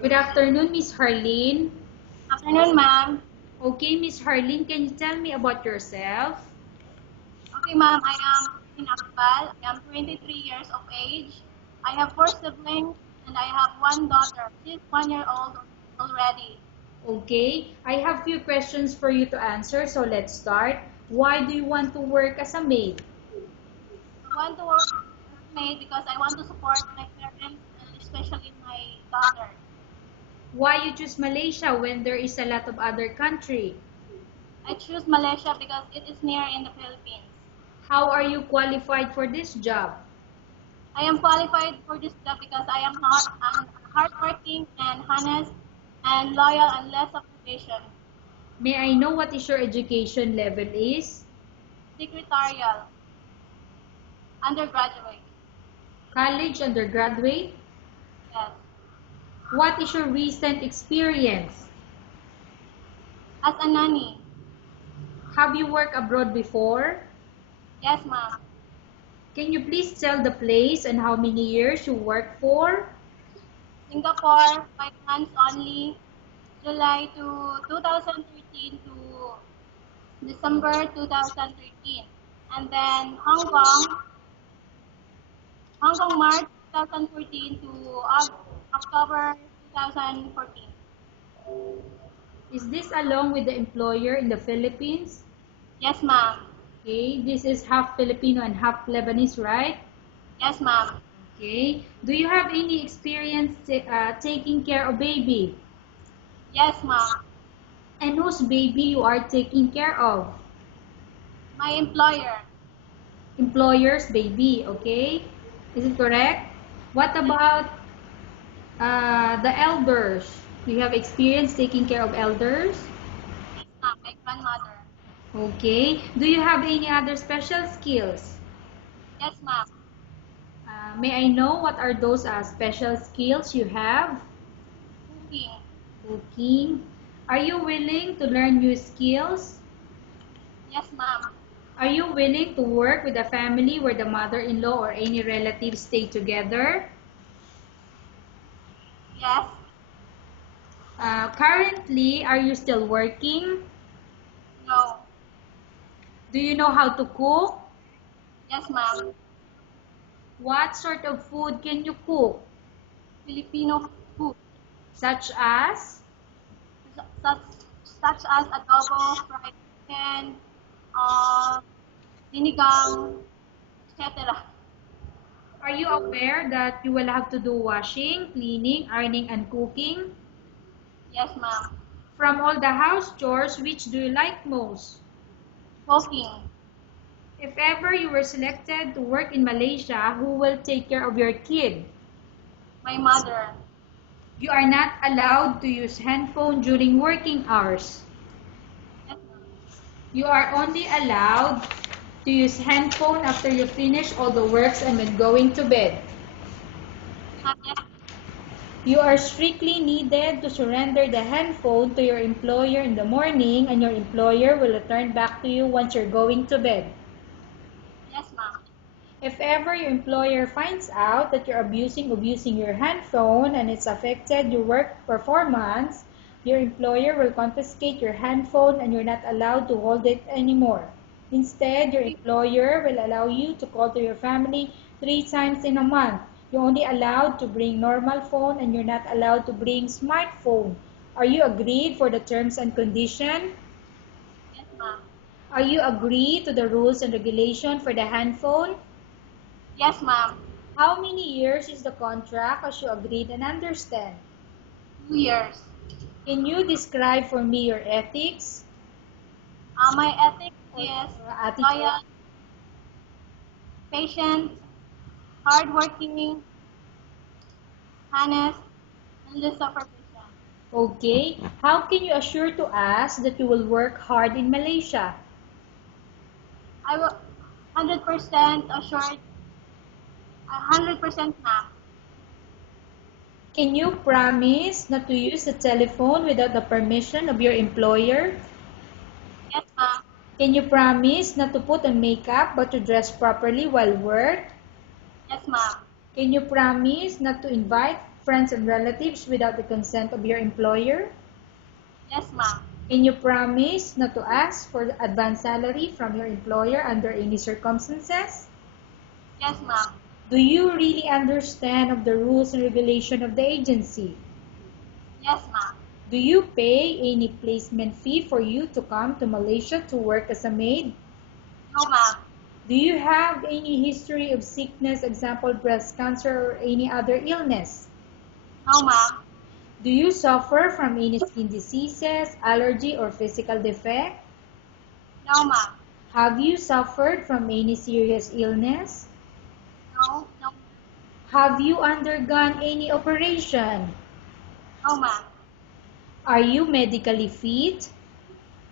Good afternoon, Miss Harleen. Afternoon, ma'am. Okay, Miss Harleen, can you tell me about yourself? Okay, ma'am. I am in Akbal. I am 23 years of age. I have four siblings and I have one daughter. She is 1 year old already. Okay, I have few questions for you to answer, so let's start. Why do you want to work as a maid? I want to work as a maid because I want to support my parents and especially my daughter. Why you choose Malaysia when there is a lot of other country? I choose Malaysia because it is near in the Philippines. How are you qualified for this job? I am qualified for this job because I am hardworking and honest and loyal and less of probation. May I know what is your education level is? Secretarial. Undergraduate. College, undergraduate? Yes. What is your recent experience? As a nanny. Have you worked abroad before? Yes, ma'am. Can you please tell the place and how many years you worked for? Singapore, 5 months only. July to 2013 to December 2013. And then Hong Kong March 2014 to October 2014. Is this along with the employer in the Philippines? Yes, ma'am. Okay, this is half Filipino and half Lebanese, right? Yes, ma'am. Okay, do you have any experience taking care of baby? Yes, ma'am. And whose baby you are taking care of? My employer. Employer's baby, okay? Is it correct? What about the elders? Do you have experience taking care of elders? Yes, ma'am. My grandmother. Okay. Do you have any other special skills? Yes, ma'am. May I know what are those special skills you have? Cooking. Cooking. Are you willing to learn new skills? Yes, ma'am. Are you willing to work with a family where the mother-in-law or any relatives stay together? Yes. Currently, are you still working? No. Do you know how to cook? Yes, ma'am. What sort of food can you cook? Filipino food. Such as? Such, such as adobo, fried chicken, sinigang, etc. Are you aware that you will have to do washing, cleaning, ironing, and cooking? Yes, ma'am. From all the house chores, which do you like most? Cooking. If ever you were selected to work in Malaysia, who will take care of your kid? My mother. You are not allowed to use handphone during working hours. Yes, ma'am. You are only allowed to use handphone after you finish all the works and when going to bed. Yes. You are strictly needed to surrender the handphone to your employer in the morning and your employer will return back to you once you're going to bed. Yes, ma'am. If ever your employer finds out that you're abusing your handphone and it's affected your work performance, your employer will confiscate your handphone and you're not allowed to hold it anymore. Instead, your employer will allow you to call to your family 3 times in a month. You're only allowed to bring normal phone and you're not allowed to bring smartphone. Are you agreed for the terms and condition? Yes, ma'am. Are you agreed to the rules and regulation for the handphone? Yes, ma'am. How many years is the contract as you agreed and understand? 2 years. Can you describe for me your ethics? My ethics is Attitude? loyal, patient, hardworking, honest, and less of perfection. Okay. How can you assure to us that you will work hard in Malaysia? I will 100% assured, 100% ma'am. Can you promise not to use the telephone without the permission of your employer? Yes, ma'am. Can you promise not to put on makeup but to dress properly while work? Yes, ma'am. Can you promise not to invite friends and relatives without the consent of your employer? Yes, ma'am. Can you promise not to ask for advance salary from your employer under any circumstances? Yes, ma'am. Do you really understand of the rules and regulation of the agency? Yes, ma'am. Do you pay any placement fee for you to come to Malaysia to work as a maid? No, ma'am. Do you have any history of sickness, example breast cancer or any other illness? No, ma'am. Do you suffer from any skin diseases, allergy or physical defect? No, ma'am. Have you suffered from any serious illness? No, no, Have you undergone any operation? no, ma'am. Are you medically fit?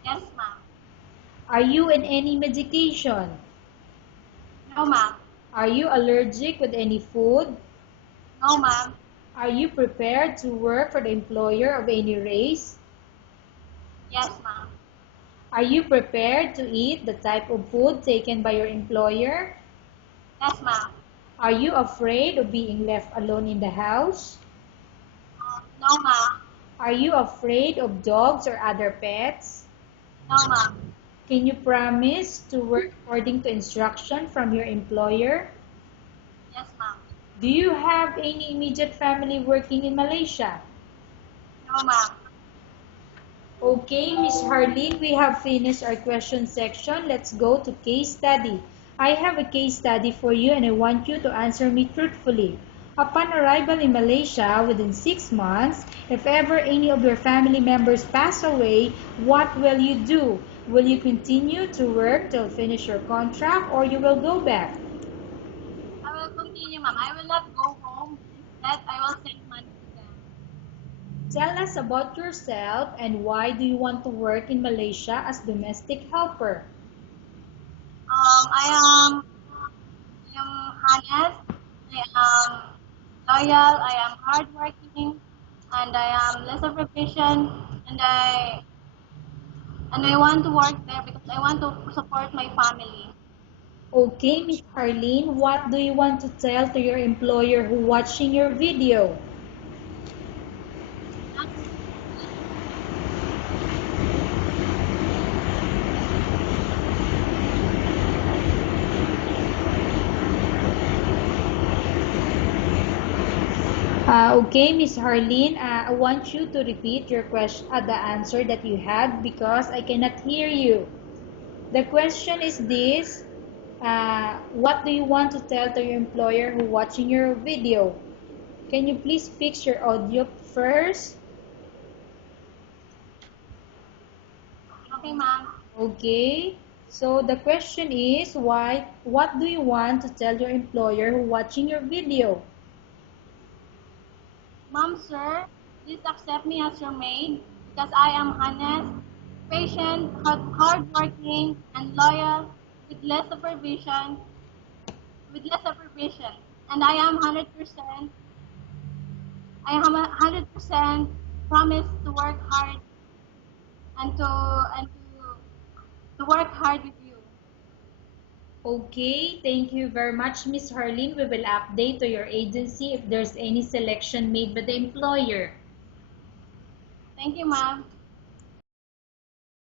Yes, ma'am. Are you in any medication? No, ma'am. Are you allergic with any food? No, ma'am. Are you prepared to work for the employer of any race? Yes, ma'am. Are you prepared to eat the type of food taken by your employer? Yes, ma'am. Are you afraid of being left alone in the house? No, ma'am. Are you afraid of dogs or other pets? No, ma'am. Can you promise to work according to instruction from your employer? Yes, ma'am. Do you have any immediate family working in Malaysia? No, ma'am. Okay, Miss Harleen, we have finished our question section. Let's go to case study. I have a case study for you and I want you to answer me truthfully. Upon arrival in Malaysia within 6 months, if ever any of your family members pass away, what will you do? Will you continue to work till finish your contract or you will go back? I will continue, ma'am. I will not go home. Instead, I will send money to them. Tell us about yourself and why do you want to work in Malaysia as domestic helper? I am honest. I am loyal. I am hardworking, and I am less of revision. And I want to work there because I want to support my family. Okay, Miss Harleen, what do you want to tell to your employer who watching your video? Okay, Miss Harleen, I want you to repeat your question, the answer that you had because I cannot hear you. The question is this, what do you want to tell to your employer who watching your video? Can you please fix your audio first? Okay, ma'am. Okay, so the question is, what do you want to tell your employer who watching your video? Ma'am, sir, please accept me as your maid because I am honest, patient, hardworking, and loyal with less supervision, And I am 100%, I am 100% promise to work hard and to work hard with you. Okay, thank you very much, Miss Harleen. We will update to your agency if there's any selection made by the employer. Thank you, ma'am.